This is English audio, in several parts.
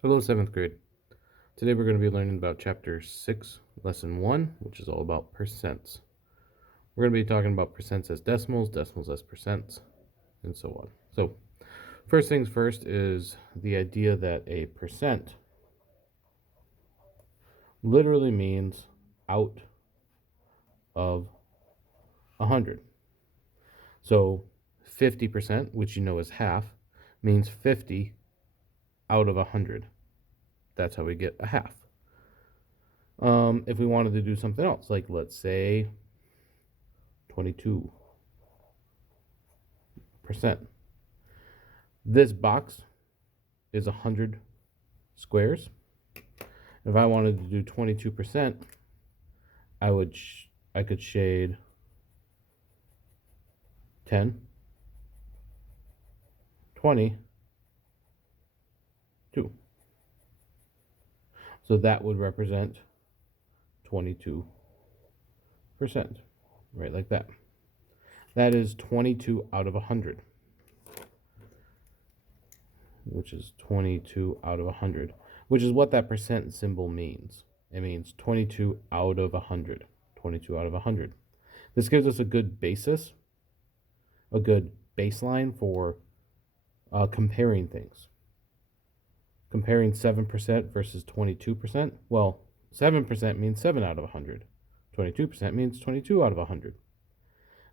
Hello, 7th grade. Today we're going to be learning about Chapter 6, Lesson 1, which is all about percents. We're going to be talking about percents as decimals, decimals as percents, and so on. So, first things first is the idea that a percent literally means out of 100. So, 50%, which you know is half, means 50 out of 100. That's how we get a half. If we wanted to do something else, like let's say 22%. This box is 100 squares. If I wanted to do 22%, I could shade 10, 20, 2. So that would represent 22%, right like that. That is 22 out of 100, which is 22 out of 100, which is what that percent symbol means. It means 22 out of 100, 22 out of 100. This gives us a good basis, a good baseline for comparing things. Comparing 7% versus 22%. Well, 7% means 7 out of 100. 22% means 22 out of 100.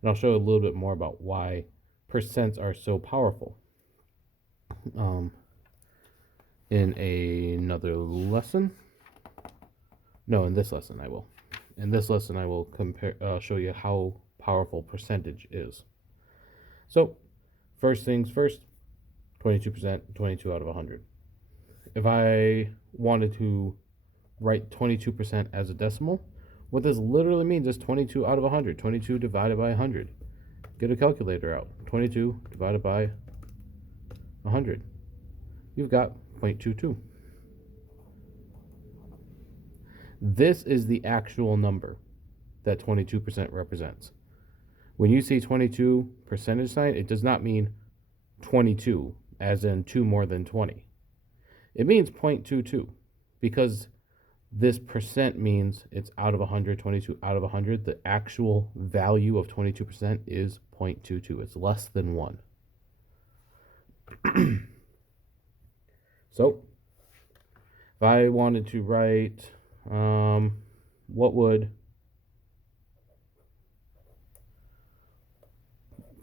And I'll show a little bit more about why percents are so powerful in another lesson. No, in this lesson I will. In this lesson I will show you how powerful percentage is. So, first things first, 22%, 22 out of 100. If I wanted to write 22% as a decimal, what this literally means is 22 out of 100. 22 divided by 100. Get a calculator out. 22 divided by 100. You've got 0.22. This is the actual number that 22% represents. When you see 22 percentage sign, it does not mean 22, as in 2 more than 20. It means 0.22, because this percent means it's out of 100, 22 out of 100. The actual value of 22% is 0.22. It's less than 1. So, if I wanted to write, what would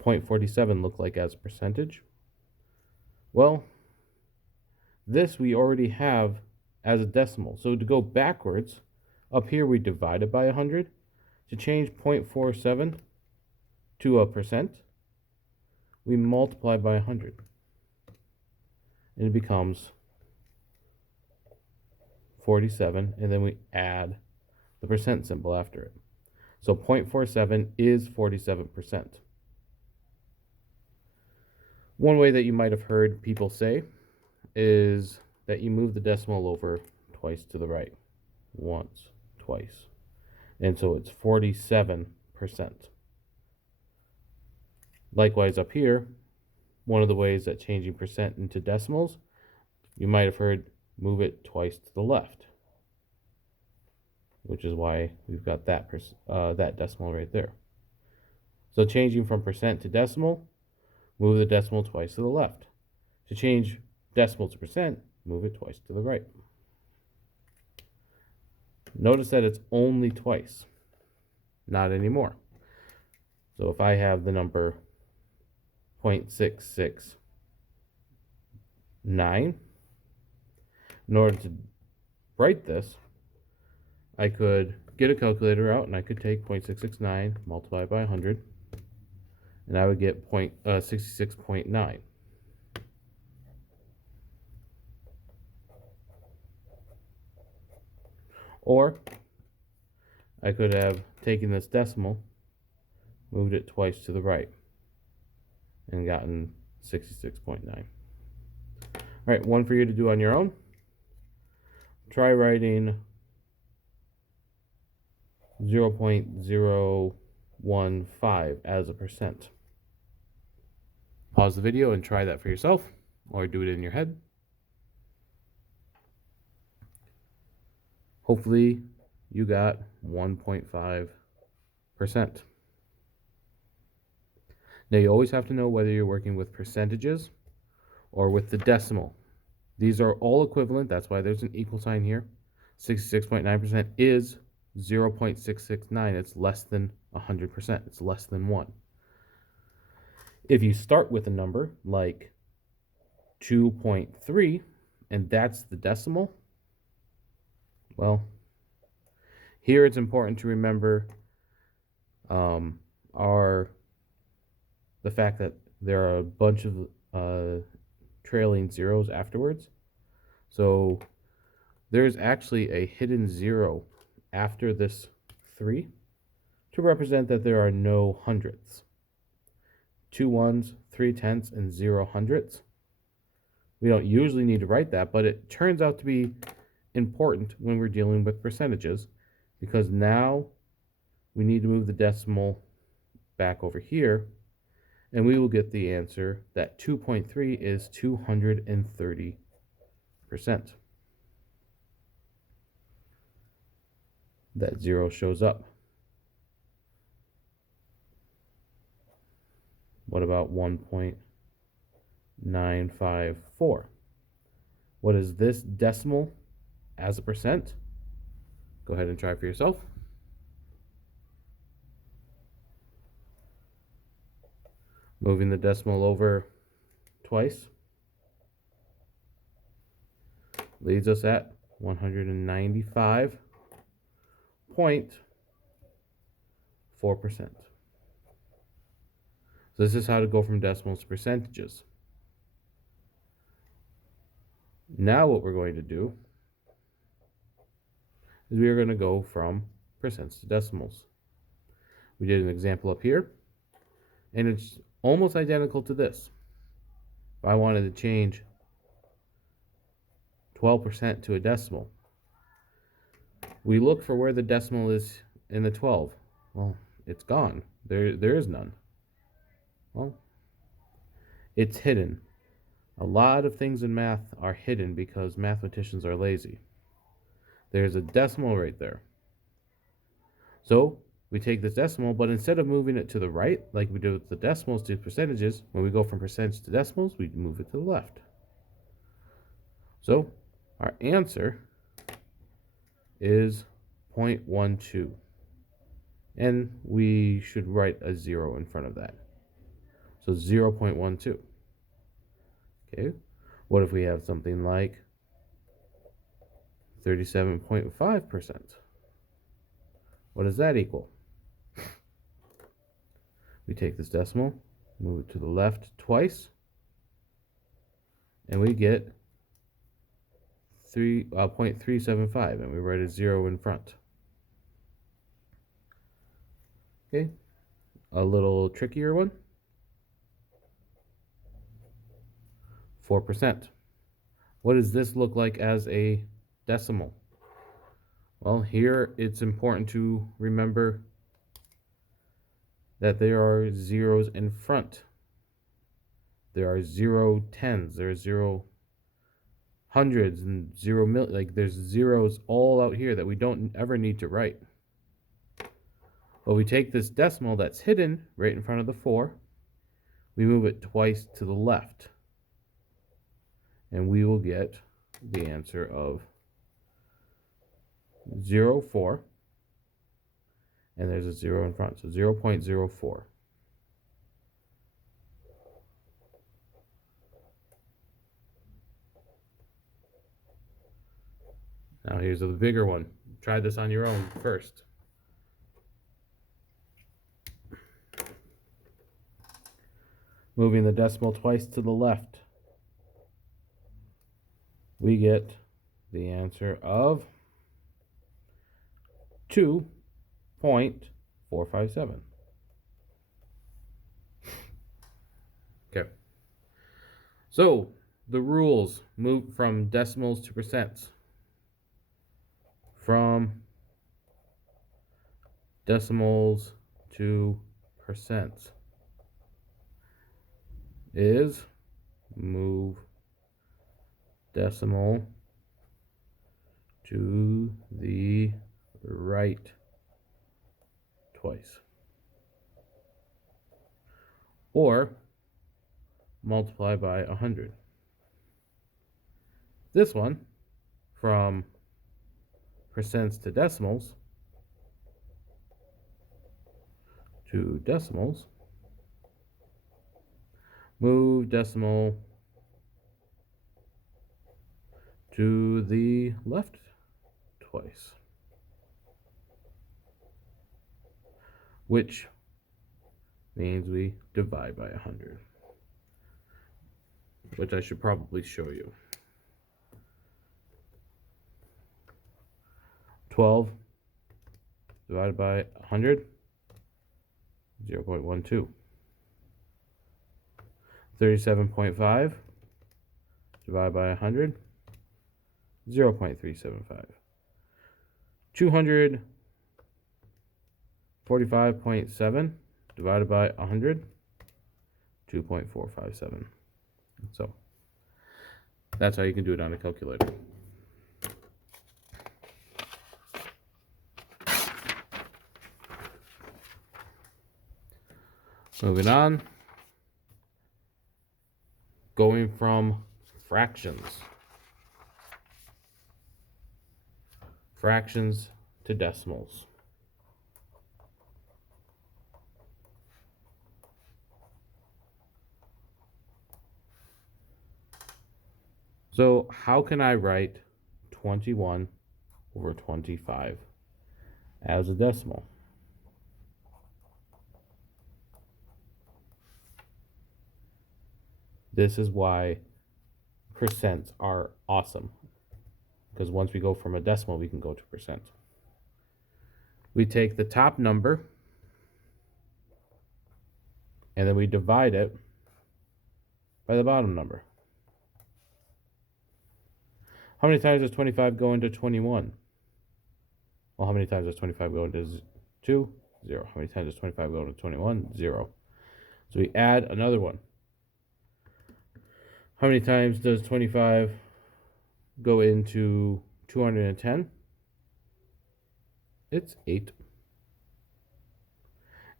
0.47 look like as a percentage? Well, this we already have as a decimal. So to go backwards, up here we divide it by 100. To change 0.47 to a percent, we multiply by 100. And it becomes 47, and then we add the percent symbol after it. So 0.47 is 47%. One way that you might have heard people say is that you move the decimal over twice to the right. Once, twice. And so it's 47%. Likewise up here, one of the ways that changing percent into decimals, you might have heard move it twice to the left, which is why we've got that decimal right there. So changing from percent to decimal, move the decimal twice to the left. To change decimal to percent, move it twice to the right. Notice that it's only twice, not anymore. So if I have the number 0.669, in order to write this, I could get a calculator out and I could take 0.669 multiplied by 100, and I would get 66.9. Or I could have taken this decimal, moved it twice to the right, and gotten 66.9. All right, one for you to do on your own. Try writing 0.015 as a percent. Pause the video and try that for yourself, or do it in your head. Hopefully you got 1.5%. Now you always have to know whether you're working with percentages or with the decimal. These are all equivalent. That's why there's an equal sign here. 66.9% is 0.669. It's less than 100%. It's less than 1. If you start with a number like 2.3 and that's the decimal, well, here it's important to remember the fact that there are a bunch of trailing zeros afterwards. So there's actually a hidden 0 after this 3 to represent that there are no hundredths. 2 ones, 3 tenths, and 0 hundredths. We don't usually need to write that, but it turns out to be important when we're dealing with percentages, because now we need to move the decimal back over here, and we will get the answer that 2.3 is 230%. That 0 shows up. What about 1.954? What is this decimal as a percent? Go ahead and try for yourself. Moving the decimal over twice leaves us at 195.4%. So this is how to go from decimals to percentages. Now what we're going to do is we are going to go from percents to decimals. We did an example up here, and it's almost identical to this. If I wanted to change 12% to a decimal, we look for where the decimal is in the 12. Well, it's gone. There is none. Well, it's hidden. A lot of things in math are hidden because mathematicians are lazy. There's a decimal right there. So we take this decimal, but instead of moving it to the right, like we do with the decimals to percentages, when we go from percentage to decimals, we move it to the left. So our answer is 0.12. And we should write a 0 in front of that. So 0.12. Okay, what if we have something like 37.5%? What does that equal? We take this decimal, move it to the left twice, and we get 0.375, and we write a 0 in front. Okay, a little trickier one. 4%. What does this look like as a decimal? Well, here it's important to remember that there are zeros in front. There are 0 tens, there are 0 hundreds, and 0 million. Like there's zeros all out here that we don't ever need to write. But we take this decimal that's hidden right in front of the 4, we move it twice to the left, and we will get the answer of 0.04, and there's a 0 in front, so 0.04. Now here's the bigger one. Try this on your own first. Moving the decimal twice to the left, we get the answer of 2.457. Okay. So the rules move from decimals to percents. From decimals to percents is move decimal to the right twice. Or multiply by 100. This one, from percents to decimals, move decimal to the left twice, which means we divide by 100, which I should probably show you. 12 divided by 100, 0.12. 37.5 divided by 100, 0.375. 245.7 divided by 100, 2.457. So that's how you can do it on a calculator. Moving on, going from fractions to decimals. So how can I write 21 over 25 as a decimal? This is why percents are awesome, because once we go from a decimal, we can go to percent. We take the top number and then we divide it by the bottom number. How many times does 25 go into 21? Well, how many times does 25 go into 2? 0. How many times does 25 go into 21? 0. So we add another one. How many times does 25 go into 210? It's 8.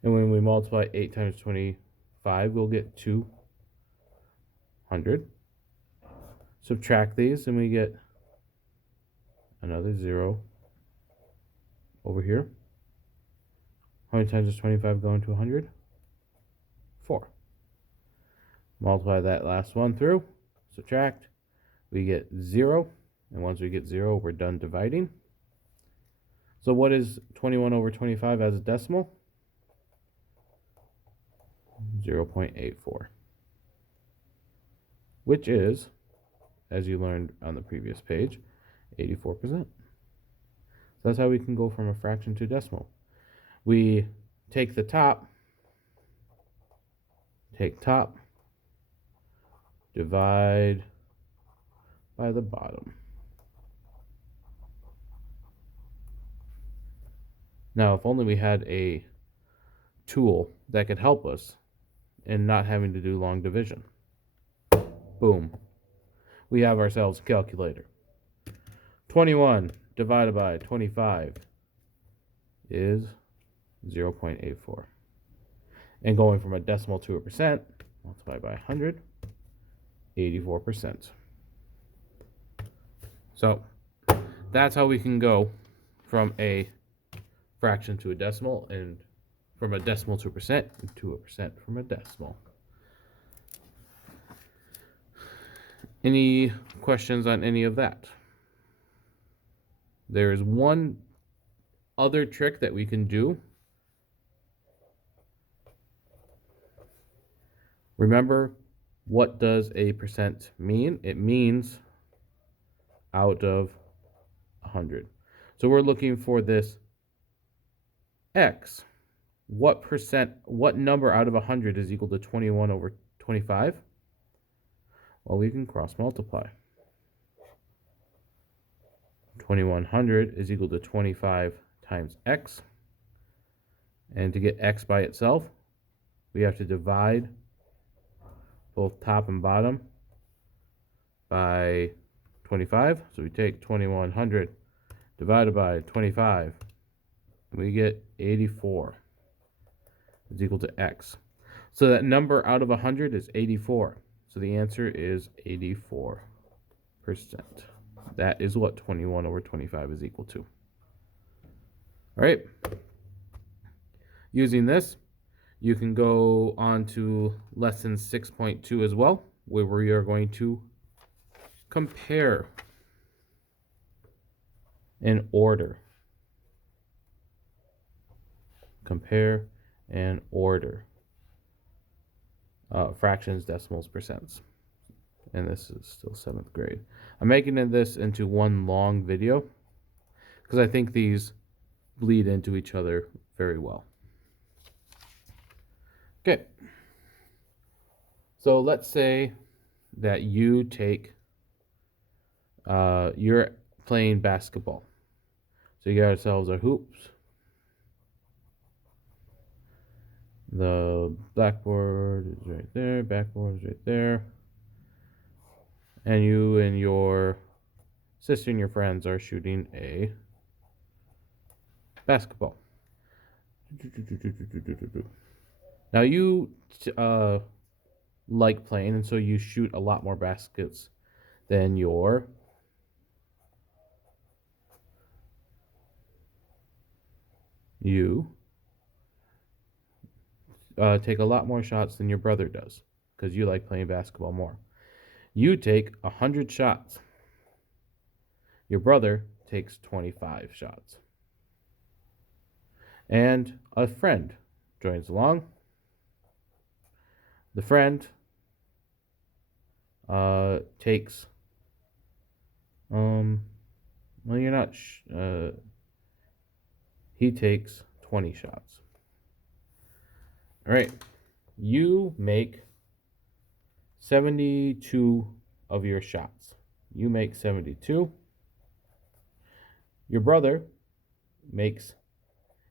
And when we multiply 8 times 25, we'll get 200. Subtract these and we get another 0 over here. How many times does 25 go into 100? 4. Multiply that last one through, subtract, we get 0. And once we get 0, we're done dividing. So what is 21 over 25 as a decimal? 0.84. Which is, as you learned on the previous page, 84%. So that's how we can go from a fraction to decimal. We take the top, divide by the bottom. Now, if only we had a tool that could help us in not having to do long division. Boom. We have ourselves a calculator. 21 divided by 25 is 0.84. And going from a decimal to a percent, multiply by 100, 84%. So that's how we can go from a fraction to a decimal, and from a decimal to a percent from a decimal. Any questions on any of that? There is one other trick that we can do. Remember, what does a percent mean? It means out of 100. So we're looking for this x. What number out of 100 is equal to 21 over 25? Well, we can cross multiply. 2100 is equal to 25 times x. And to get x by itself, we have to divide both top and bottom by 25. So we take 2100 divided by 25. We get 84 is equal to x. So that number out of 100 is 84. So the answer is 84%. That is what 21 over 25 is equal to. All right. Using this, you can go on to lesson 6.2 as well, where we are going to compare and order. Compare and order fractions, decimals, percents. And this is still 7th grade. I'm making this into one long video because I think these bleed into each other very well. Okay. So let's say that you take, you're playing basketball. So you got ourselves our hoops. The blackboard is right there, backboard is right there. And you and your sister and your friends are shooting a basketball. Now you like playing, and so you shoot a lot more baskets than your take a lot more shots than your brother does because you like playing basketball more. You take 100 shots. Your brother takes 25 shots. And a friend joins along. The friend takes, well, you're not, he takes 20 shots. All right, you make 72 of your shots. You make 72. Your brother makes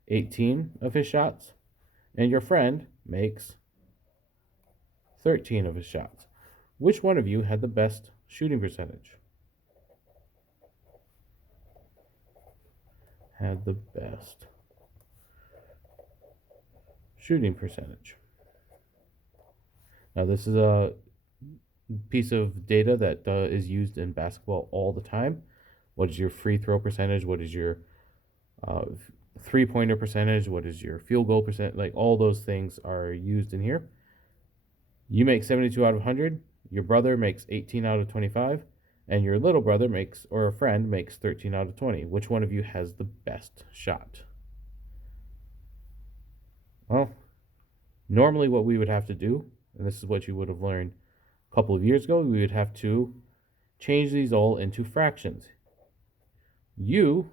18 of his shots, and your friend makes 13 of his shots. Which one of you had the best shooting percentage? Had the best shooting percentage. Now this is a piece of data that is used in basketball all the time. What is your free throw percentage? What is your three-pointer percentage? What is your field goal percent? Like all those things are used in here. You make 72 out of 100. Your brother makes 18 out of 25. And your little brother makes, or a friend makes 13 out of 20. Which one of you has the best shot? Well, normally what we would have to do, and this is what you would have learned a couple of years ago, we would have to change these all into fractions. You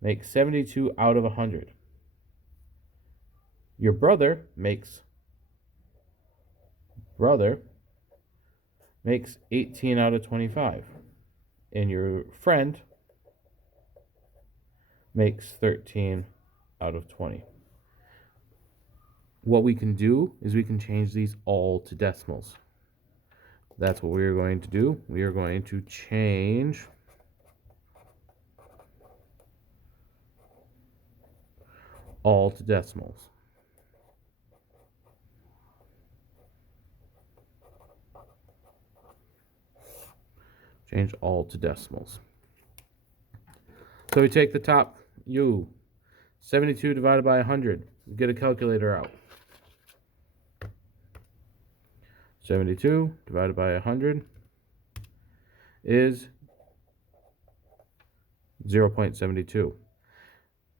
make 72 out of 100. Your brother makes 18 out of 25. And your friend makes 13 out of 20. What we can do is we can change these all to decimals. That's what we are going to do. We are going to change all to decimals. Change all to decimals. So we take the top U, 72 divided by 100. We get a calculator out. 72 divided by 100 is 0.72.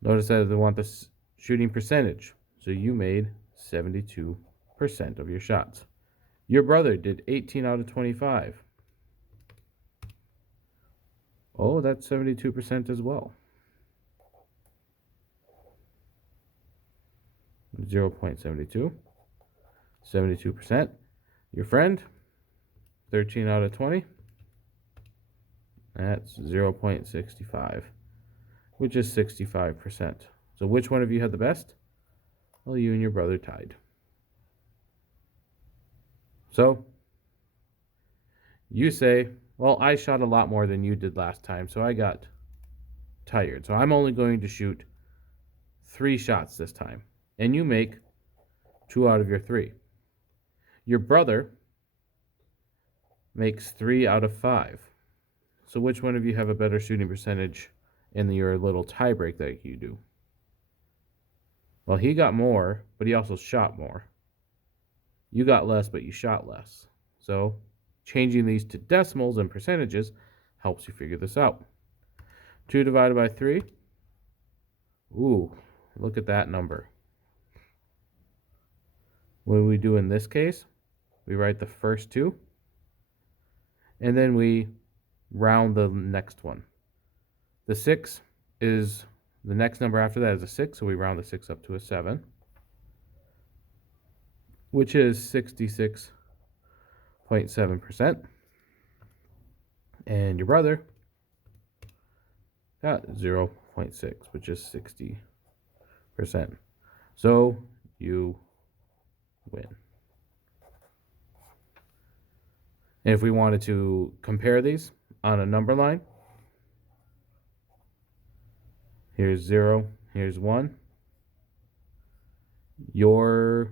Notice that they want the shooting percentage. So you made 72% of your shots. Your brother did 18 out of 25. Oh, that's 72% as well. 0.72. 72%. Your friend, 13 out of 20. That's 0.65, which is 65%. So which one of you had the best? Well, you and your brother tied. So you say, well, I shot a lot more than you did last time, so I got tired. So I'm only going to shoot 3 shots this time. And you make 2 out of your 3. Your brother makes 3 out of 5. So which one of you have a better shooting percentage in your little tie break that you do? Well, he got more, but he also shot more. You got less, but you shot less. So changing these to decimals and percentages helps you figure this out. 2 divided by 3. Ooh, look at that number. What do we do in this case? We write the first 2, and then we round the next one. The 6 is the next number after that is a 6, so we round the 6 up to a 7, which is 66.7%. And your brother got 0.6, which is 60%. So you win. And if we wanted to compare these on a number line, here's 0, here's 1. You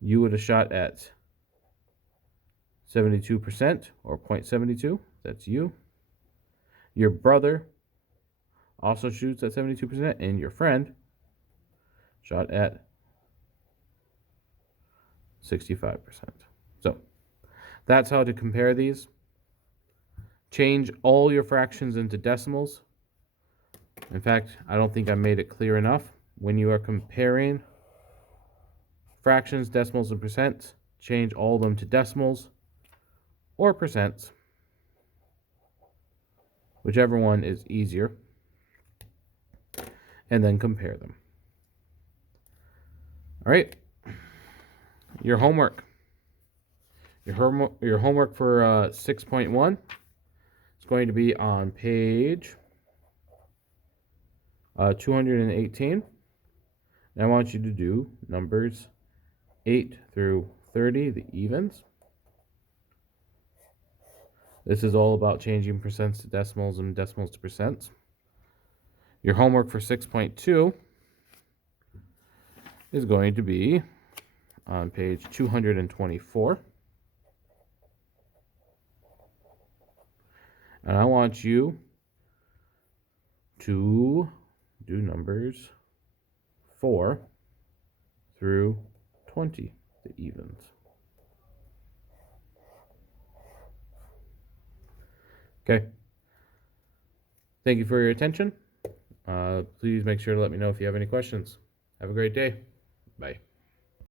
would have shot at 72% or 0.72. That's you. Your brother also shoots at 72%, and your friend shot at 65%. So that's how to compare these. Change all your fractions into decimals. In fact, I don't think I made it clear enough. When you are comparing fractions, decimals, and percents, change all of them to decimals or percents, whichever one is easier, and then compare them. All right, your homework. Your homework for 6.1 is going to be on page 218. And I want you to do numbers 8 through 30, the evens. This is all about changing percents to decimals and decimals to percents. Your homework for 6.2 is going to be on page 224. And I want you to do numbers 4 through 20, the evens. Okay. Thank you for your attention. Please make sure to let me know if you have any questions. Have a great day. Bye.